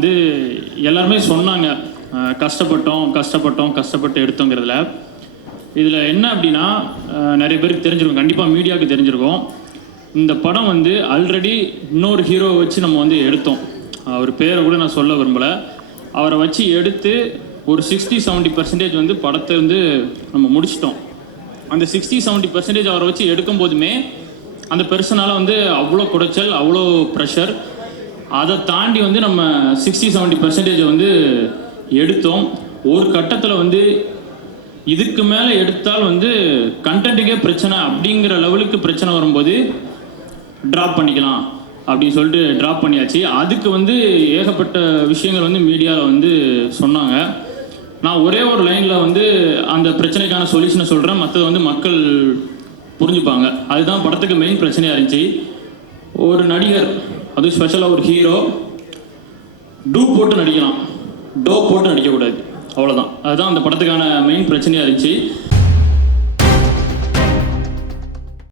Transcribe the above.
வந்து எல்லாருமே சொன்னாங்க கஷ்டப்பட்டோம் கஷ்டப்பட்டோம் கஷ்டப்பட்டு எடுத்தோங்கிறதுல. இதில் என்ன அப்படின்னா நிறைய பேருக்கு தெரிஞ்சிருக்கும் கண்டிப்பாக மீடியாவுக்கு தெரிஞ்சிருக்கும். இந்த படம் வந்து ஆல்ரெடி இன்னொரு ஹீரோவை வச்சு நம்ம வந்து எடுத்தோம். அவர் பேரை கூட நான் சொல்ல விரும்பலை. அவரை வச்சு எடுத்து ஒரு சிக்ஸ்டி செவன்ட்டி பர்சன்டேஜ் வந்து படத்தை வந்து நம்ம முடிச்சிட்டோம். அந்த சிக்ஸ்டி செவன்ட்டி பர்சன்டேஜ் அவரை வச்சு எடுக்கும் போதுமே அந்த பெர்சனால் வந்து அவ்வளோ குடைச்சல் அவ்வளோ ப்ரெஷர் அதை தாண்டி வந்து நம்ம சிக்ஸ்டி செவன்ட்டி பர்சன்டேஜ் வந்து எடுத்தோம். ஒரு கட்டத்தில் வந்து இதுக்கு மேலே எடுத்தால் வந்து கண்டென்ட்டுக்கே பிரச்சனை அப்படிங்கிற லெவலுக்கு பிரச்சனை வரும்போது ட்ராப் பண்ணிக்கலாம் அப்படின்னு சொல்லிட்டு ட்ராப் பண்ணியாச்சு. அதுக்கு வந்து ஏகப்பட்ட விஷயங்கள் வந்து மீடியாவில் வந்து சொன்னாங்க. நான் ஒரே ஒரு லைனில் வந்து அந்த பிரச்சனைக்கான சொல்யூஷனை சொல்கிறேன் மற்றது வந்து மக்கள் புரிஞ்சுப்பாங்க. அதுதான் படத்துக்கு மெயின் பிரச்சனையாக இருந்துச்சு. ஒரு நடிகர் அது ஸ்பெஷலாக ஒரு ஹீரோ டூ போட்டு நடிக்கலாம். டோ போட்டு நடிக்கக்கூடாது. அவ்வளோதான் அதுதான் அந்த படத்துக்கான மெயின் பிரச்சனையாக இருந்துச்சு.